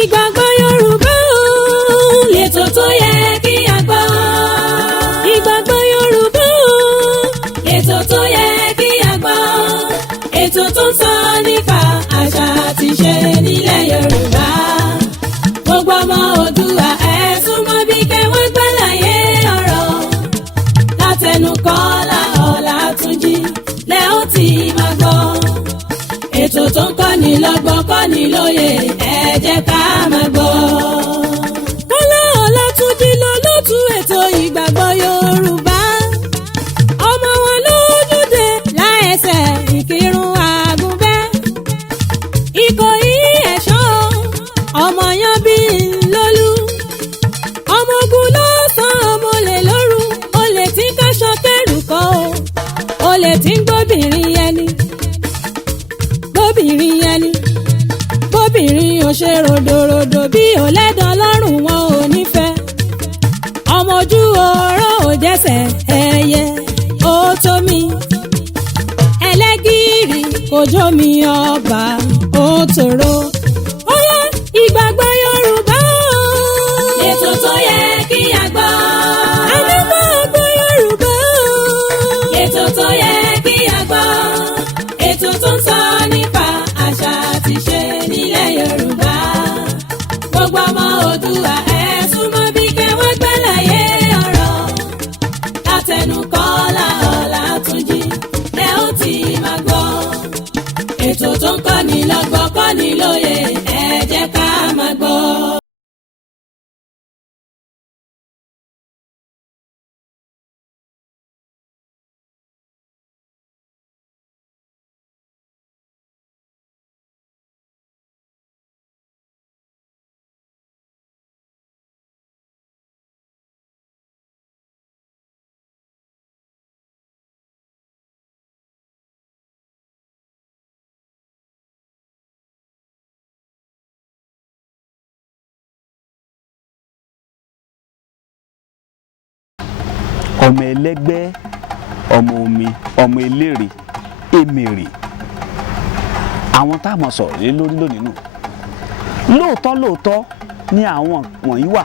Ìgbàgbọ́ Yorùbá lètò tó yẹ kí a gbọ́. Ìgbàgbọ́ Yorùbá lètò tó yẹ kí a gbọ́. Ètò tó ń sọ nípa àṣà àti ìṣe nílẹ̀ Yorùbá. Gbogbo ọmọ Oòduà ẹ súnmọ́ bí kẹwọ́n gbàlàyé ọ̀rọ̀. Látẹnu Kọ́lá Ọlátúnjí lẹ́ ó ti máa gbọ́. Ètò tó ń kọ́ni lọ́gbọ́n kọ́ni lóye ẹ jẹ́ ká máa gbọ́. Kọ́lá Ọlátúnjí lolóòtú ètò ìgbàgbọ́ Yorùbá. Ọmọ wọn lójúde láẹsẹ̀ Ìkírun Àgùnbẹ́. Ìkòyí ẹ̀ṣọ́ ọmọ yan bí lólú. Ọmọ ogun lọ́sàn-án ọmọ olè lóru. Olè tí ń káṣọ kẹrù kọ́ o. Olè tí ń gbóbìnrin ẹni. Bóbìnrin ò ṣe ròdòròdò bí ò lẹ́dàn lọ́rùn wọn ò nífẹ̀ẹ́. Ọmọ ojú ọ̀rọ̀ ò jẹ́sẹ̀ ẹyẹ ó tó mi. Ẹlẹ́gìrì kò jó mi ọba ó tòrò. Ó yá ìgbàgbọ́ Yorùbá. Ètò tó yẹ kí a gbọ́. Ìgbàgbọ́ Yorùbá. Ètò tó yẹ kí a gbọ́. Ètò tó ń sọ nípa àṣà àti ìṣe nílẹ̀ Yorùbá. Gbogbo ọmọ Oòduà ẹ súnmọ́ bí kẹwọ́n gbàlàyé ọ̀rọ̀. Látẹnu Kọ́lá Ọlátúnjí lẹ́ ó ti máa gbọ́. Ètò tó ń kọ́ni lọ́gbọ́n kọ́ni lóye ẹ jẹ́ ká máa gbọ́. Ọmọ ẹlẹ́gbẹ́, ọmọ omi, ọmọ eléré, èmèrè, àwọn tá a mọ̀ sọ̀rọ̀ lé lórí lónìí nù. Lóòótọ́ ni àwọn wọ̀nyí wà.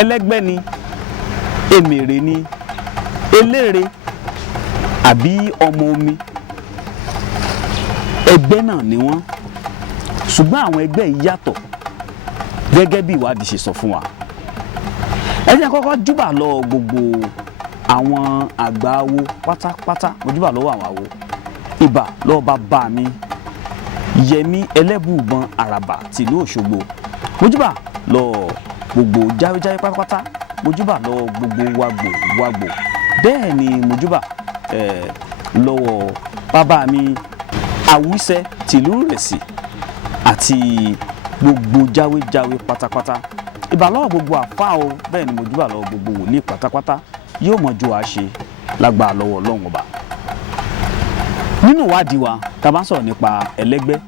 Ẹlẹ́gbẹ́ ni, èmèrè ni, eléré àbí ọmọ omi. Ẹgbẹ́ náà ni wọ́n. Ṣùgbọ́n àwọn ẹgbẹ́ yìí yàtọ̀ gẹ́gẹ́ bí ìwádìí ṣe sọ fún wa. Ẹ jẹ́ kọ́kọ́ júbà lọ gbogbo àwọn àgbà awo pátápátá. Mo júbà lọ́wọ́ àwọn awo. Ìbà lọ́wọ́ bàbá mi Yẹmí Ẹlẹ́bùúbọn Àràbà tìlú Òṣogbo. Mo júbà lọ gbogbo jáwéjáwé pátápátá. Mo júbà lọ gbogbo wàgbò. Bẹ́ẹ̀ ni mo júbà lọ́wọ́ bàbá mi Àwísẹ́ tìlú Rẹ̀sì àti gbogbo jáwéjáwé pátápátá. Ìbà lọ́wọ́ gbogbo àfáà o, bẹ́ẹ̀ ni mo júbà lọ́wọ́ gbogbo wòlíì pátápátá. Yóò mọ̀ ju àṣe lágbára lọ́wọ́ Ọlọ́run Ọba. Nínú ìwádìí wa tá bá sọ̀rọ̀ nípa ẹlẹ́gbẹ́.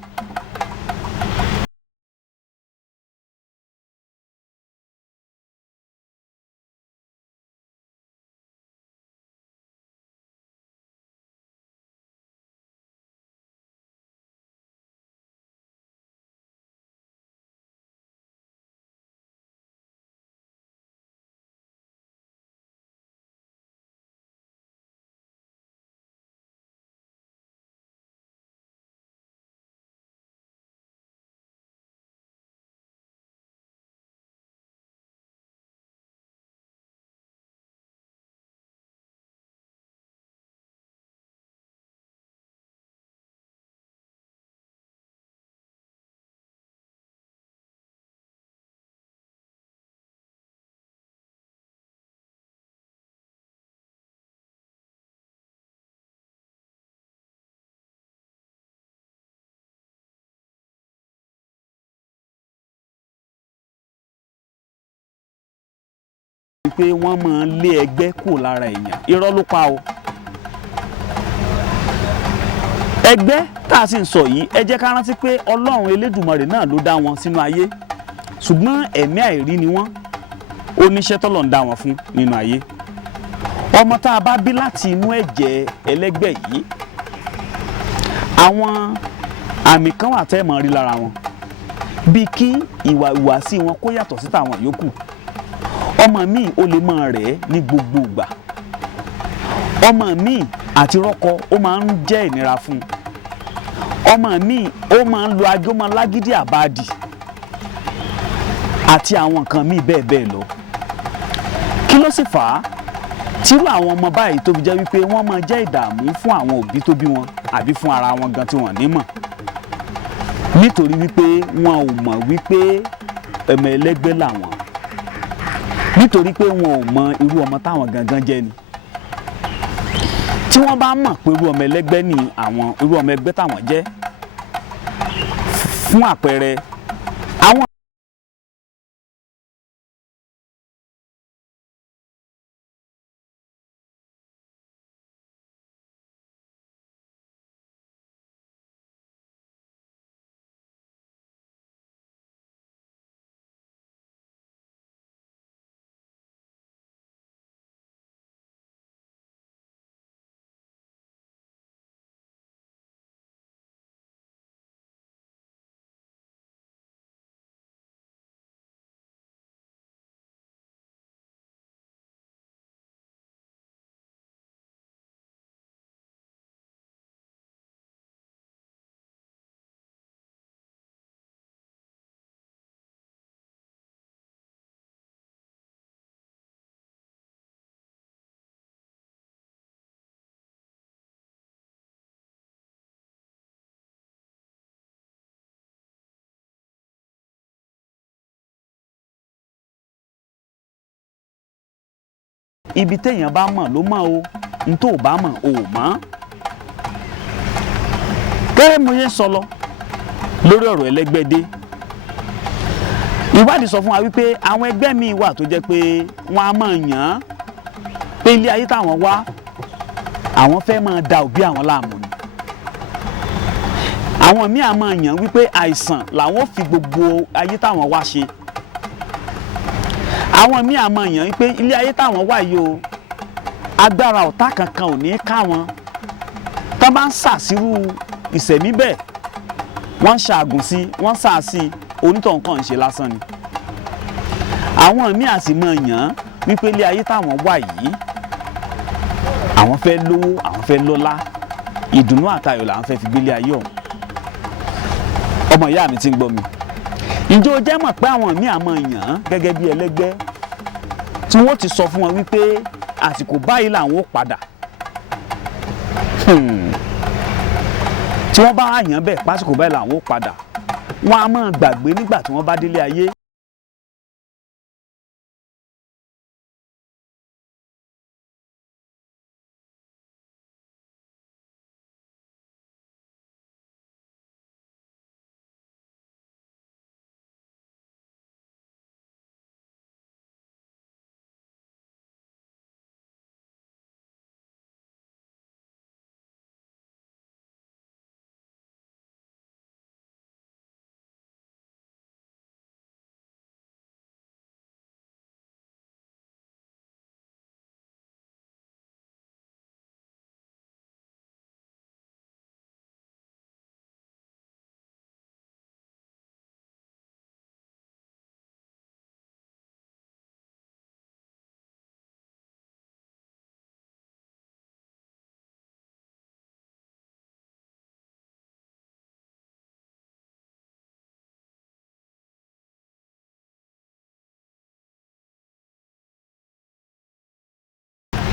Pé wọ́n máa ń lé ẹgbẹ́ kúrò lára èèyàn. Irọ́ ló pa o. Ẹgbẹ́ tá a sì ń sọ yìí, ẹ jẹ́ ká rántí pé Ọlọ́run Elédùmarè náà ló dá wọn sínú ayé. Ṣùgbọ́n ẹ̀mí àìrí ni wọ́n. Ó níṣẹ́ t'Ọlọ́run dá wọn fún nínú ayé. Ọmọ tá a bá bí láti inú ẹ̀jẹ̀ ẹlẹ́gbẹ́ yìí, àwọn àmì kan wà tẹ́ ẹ máa rí lára wọn. bí kí ìwàsí wọn kó yàtọ̀ sí tàwọn yòókù. Ọmọ míì ó lè máa rẹ̀ ní gbogbo ìgbà. Ọmọ míì àti rọ́kọ ó máa ń jẹ́ ìnira fún un. Ọmọ míì ó máa ń lo ajó máa lágídí àbáàdì àti àwọn nǹkan míì bẹ́ẹ̀ bẹ́ẹ̀ lọ. Kí ló sì fà á tírú àwọn ọmọ báyìí tó fi jẹ́ wípé wọ́n máa jẹ́ ìdààmú fún àwọn òbí tó bí wọn àbí fún ara wọn gan tí wọ́n ní mọ̀, nítorí wípé wọn ò mọ̀ wípé ọmọ ẹlẹ́gbẹ́ làwọn, nítorí pé wọn ò mọ irú ọmọ táwọn gangan jẹ́ ni. Tí wọ́n bá mọ̀ pé irú ọmọ ẹlẹ́gbẹ́ ni àwọn, irú ọmọ ẹgbẹ́ táwọn jẹ́, fún àpẹẹrẹ àwọn ibi téèyàn bá mọ̀ ló mọ̀ o, n tó bá mọ̀ o mọ̀. Gẹ́gẹ́ mo yẹn sọ lọ lórí ọ̀rọ̀ ẹlẹ́gbẹ́dé, ìwádìí sọ fún wa wípé àwọn ẹgbẹ́ míì wà tó jẹ́ pé wọ́n á máa yàn án pé ilé ayé táwọn wá àwọn fẹ́ máa da òbí àwọn láàmú ni. Àwọn míì á máa yàn wípé àìsàn làwọn fi gbogbo ayé táwọn wá ṣe. Àwọn míì á máa yàn wípé ilé ayé táwọn wá yìí o agbára ọ̀tá kankan ò ní ká wọn. Tán bá ń ṣàṣírú ìṣẹ̀mí bẹ́ẹ̀, wọ́n ń ṣàgùn sí, wọ́n ń ṣà sí, onítọ̀hún kàn ń ṣe lásán ni. Àwọn míì á sì máa yàn wípé ilé ayé táwọn wá yìí àwọn fẹ́ lówó, àwọn fẹ́ lọ́lá, ìdùnnú àtayọ̀ làwọn fẹ́ fi gbélé ayé ọ̀hún. Ọmọ ìyá mi ti ń gbọ́ mi. Ǹjẹ́ o jẹ́ mọ̀ pé àwọn míì á máa yàn gẹ́gẹ́ bí ẹlẹ́gbẹ́ tí wọ́n ti sọ fún wọn wípé àsìkò báyìí làwọn ó padà. Tí wọ́n bá yàn bẹ́ẹ̀ pásìkò báyìí làwọn ó padà, wọ́n á máa gbàgbé nígbà tí wọ́n bá délé ayé.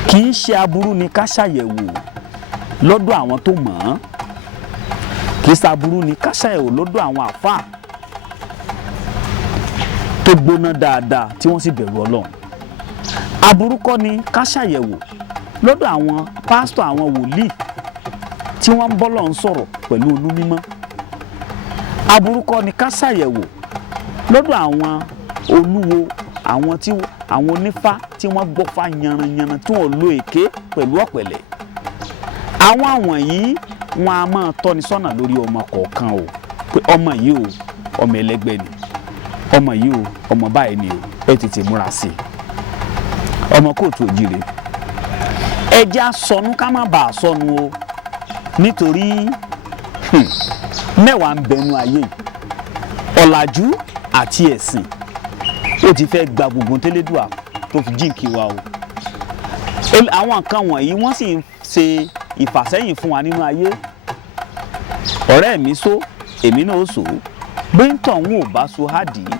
Kì í ṣe aburú ni ká ṣàyẹ̀wò lọ́dọ̀ àwọn tó mọ̀ ọ́n, kì í ṣe aburú ni ká ṣàyẹ̀wò lọ́dọ̀ àwọn àfáà tó gbóná dáadáa tí wọ́n sì bẹ̀rù Ọlọ́run. Aburú kọ́ ni ká ṣàyẹ̀wò lọ́dọ̀ àwọn pásítọ̀, àwọn wòlíì tí wọ́n ń bọ́lọ́run sọ̀rọ̀ pẹ̀lú olú mímọ́. Aburú kọ́ ni ká ṣàyẹ̀wò lọ́dọ̀ àwọn olúwo, àwọn onífá tí wọ́n gbọ́fá yanranyanran tí wọ́n lo èké pẹ̀lú ọ̀pẹ̀lẹ̀. Àwọn yìí wọn a máa tọ́ni sọ́nà lórí ọmọ kọ̀ọ̀kan o, pé ọmọ yìí o ọmọ ẹlẹ́gbẹ́ ni, ọmọ yìí o ọmọ báyìí ni o, ẹ tètè múra sí i. Ọmọ kóòtù òjìrè, ẹjẹ́ asọnù ká má bàa sọnù o, nítorí mẹ́wàá ń bẹnu ayé yìí. ọ̀làjú àti ẹ̀sìn ó ti fẹ́ gba gbogbo tẹ́lẹ̀dùà tó fi jíǹkì wa o. àwọn nǹkan wọ̀nyí wọ́n sì ń ṣe ìfàsẹ́yìn fún wa nínú ayé. ọ̀rẹ́ mi sọ èmi náà sọ bí ń tàn wọn ò bá so hádìí.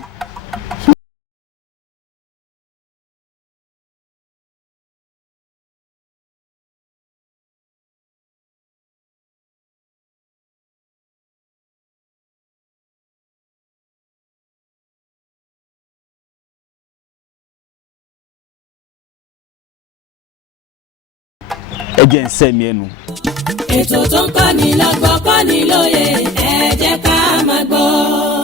ẹ jẹ́ ń sẹ́mi ẹnu. ètò tó ń kọ́ni lọ́gbọ́n kọ́ni lóye ẹ jẹ́ ká máa gbọ́.